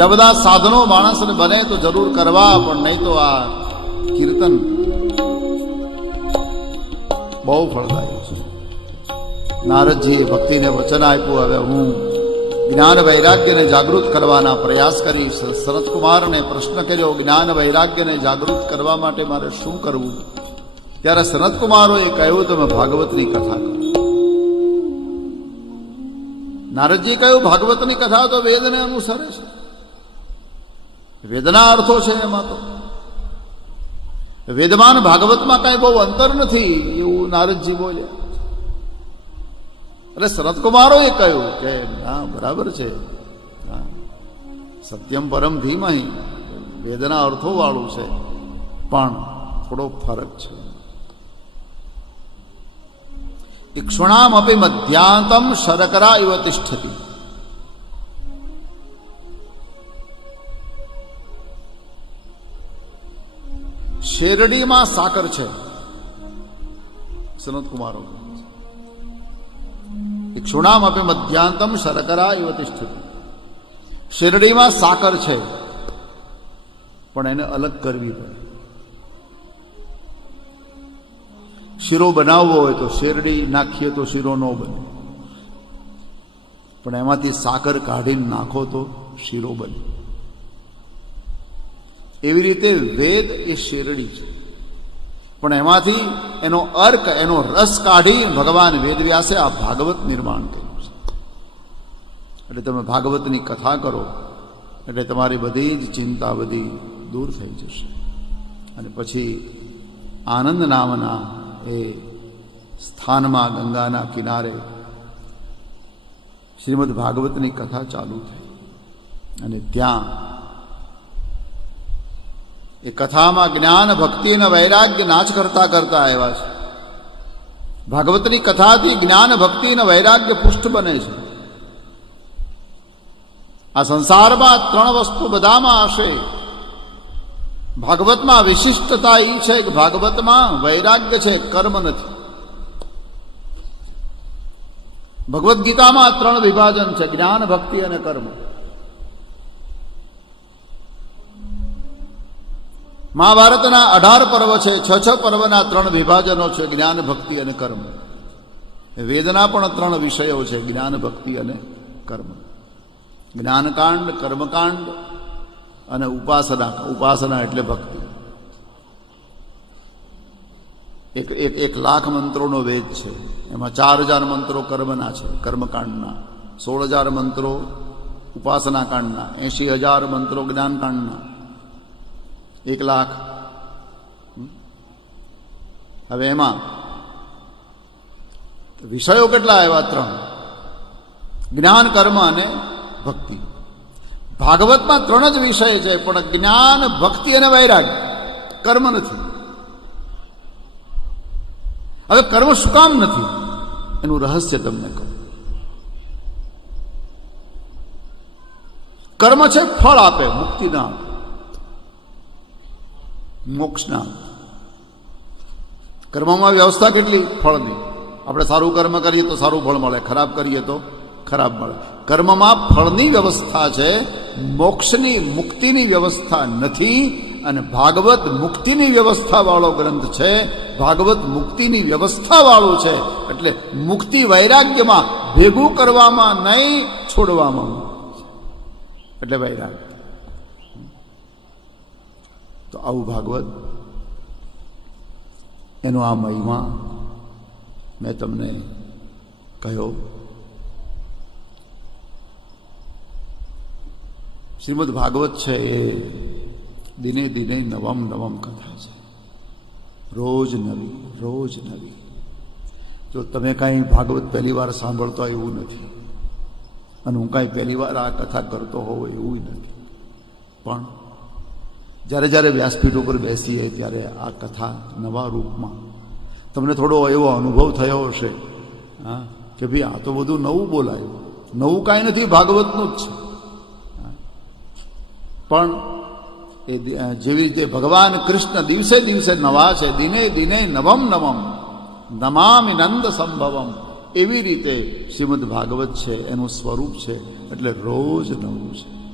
બીજા બધા સાધનો માણસને બને તો જરૂર કરવા, પણ નહીં તો આ કીર્તન બહુ ફળદાયક છે. નારદજીએ ભક્તિને વચન આપ્યું. હવે હું જ્ઞાન વૈરાગ્યને જાગૃત કરવાના પ્રયાસ કરીશ. શરદકુમારને પ્રશ્ન કર્યો, જ્ઞાન વૈરાગ્યને જાગૃત કરવા માટે મારે શું કરવું? ત્યારે સનતકુમારોએ કહ્યું, તમે ભાગવતની કથા કરો. નારદજી કહ્યું, ભાગવતની કથા તો વેદને અનુસરે છે. વેદના અર્થો છે એમાં તો. વેદમાન ભાગવતમાં કાંઈ બહુ અંતર નથી, એવું નારદજી બોલ્યા એટલે સનતકુમારોએ કહ્યું કે હા બરાબર છે. સત્યમ પરમ ધીમહી, વેદના અર્થો વાળું છે, પણ થોડો ફરક છે. ઇક્ષુણામ અપી મધ્યાંતમ શરકરા ઇવ તિષ્ઠતી. શેરડીમાં સાકર છે. સનત કુમારો ઇક્ષુણામ અપે મધ્યાંતમ શરકરા ઇવ તિષ્ઠતી શેરડીમાં સાકર છે, પણ એને અલગ કરવી પડે. શીરો બનાવવો હોય તો શેરડી નાખીએ તો શીરો ન બને. પણ એમાંથી સાકર કાઢીને નાખો તો શીરો બને. એવી રીતે વેદ એ શેરડી છે. પણ એમાંથી એનો અર્ક, એનો રસ કાઢી ભગવાન વેદવ્યાસે આ ભાગવત નિર્માણ કર્યું છે. એટલે તમે ભાગવતની કથા કરો, એટલે તમારી બધી જ ચિંતા બધી દૂર થઈ જશે. અને પછી આનંદ નામના એ સ્થાનમાં, ગંગાના કિનારે શ્રીમદ ભાગવતની કથા ચાલુ થઈ. અને ત્યાં એ કથામાં જ્ઞાન, ભક્તિ અને વૈરાગ્ય નાચ કરતા કરતા આવ્યા છે. ભાગવતની કથાથી જ્ઞાન, ભક્તિ અને વૈરાગ્ય પુષ્ટ બને છે. આ સંસારમાં ત્રણ વસ્તુ બધામાં હશે. ભાગવતમાં વિશિષ્ટતા એ છે કે ભાગવતમાં વૈરાગ્ય છે, કર્મ નથી. ભગવદ્ ગીતામાં ત્રણ વિભાજન છે, જ્ઞાન, ભક્તિ અને કર્મ. મહાભારતના અઢાર પર્વ છે. છ છ પર્વના ત્રણ વિભાજનો છે, જ્ઞાન, ભક્તિ અને કર્મ. વેદના પણ ત્રણ વિષયો છે, જ્ઞાન, ભક્તિ અને કર્મ. જ્ઞાનકાંડ, કર્મકાંડ અને ઉપાસના. ઉપાસના એટલે ભક્તિ. એક એક એક લાખ મંત્રોનો વેદ છે. એમાં ચાર હજાર મંત્રો કર્મના છે, કર્મકાંડના. સોળ હજાર મંત્રો ઉપાસના કાંડના એંશી હજાર મંત્રો જ્ઞાનકાંડના. એક લાખ. હવે એમાં વિષયો કેટલા આવ્યા? ત્રણ. જ્ઞાન, કર્મ અને ભક્તિ. ભાગવતમાં ત્રણ જ વિષય છે, પણ જ્ઞાન, ભક્તિ અને વૈરાગ્ય. કર્મ નથી. હવે કર્મ શું કામ નથી? એનું રહસ્ય તમને કહું. કર્મ છે, ફળ આપે મુક્તિના આપે. મોક્ષના કર્મમાં વ્યવસ્થા કેટલી? ફળની આપણે સારું કર્મ કરીએ તો સારું ફળ મળે. ખરાબ કરીએ તો ખરાબ મળે. કર્મમાં ફળની વ્યવસ્થા છે, મોક્ષની મુક્તિની વ્યવસ્થા નથી અને ભાગવત મુક્તિની વ્યવસ્થાવાળો ગ્રંથ છે. ભાગવત મુક્તિની વ્યવસ્થાવાળો છે. એટલે મુક્તિ વૈરાગ્યમાં ભેગું કરવામાં નહીં, છોડવામાં એટલે વૈરાગ્ય. તો આવું ભાગવત, એનો આ મહિમા મેં તમને કહ્યો. શ્રીમદ ભાગવત છે એ દિને દિને નવમ નવમ કથા છે. રોજ નવી રોજ નવી. જો તમે કાંઈ ભાગવત પહેલી વાર સાંભળતો એવું નથી. અને હું કાંઈ પહેલી વાર આ કથા કરતો હોઉં એવું નથી. પણ જ્યારે જ્યારે વ્યાસપીઠ ઉપર બેસીએ ત્યારે આ કથા નવા રૂપમાં. તમને થોડો એવો અનુભવ થયો હશે, હા, કે ભાઈ આ તો બધું નવું બોલાયું. નવું કાંઈ નથી, ભાગવતનું જ છે. પણ એ જેવી રીતે ભગવાન કૃષ્ણ દિવસે દિવસે નવા છે, દિને દિને નવમ નવમ, નમામિ નંદ સંભવમ, એવી રીતે શ્રીમદ ભાગવત છે, એનું સ્વરૂપ છે, એટલે રોજ નવું છે.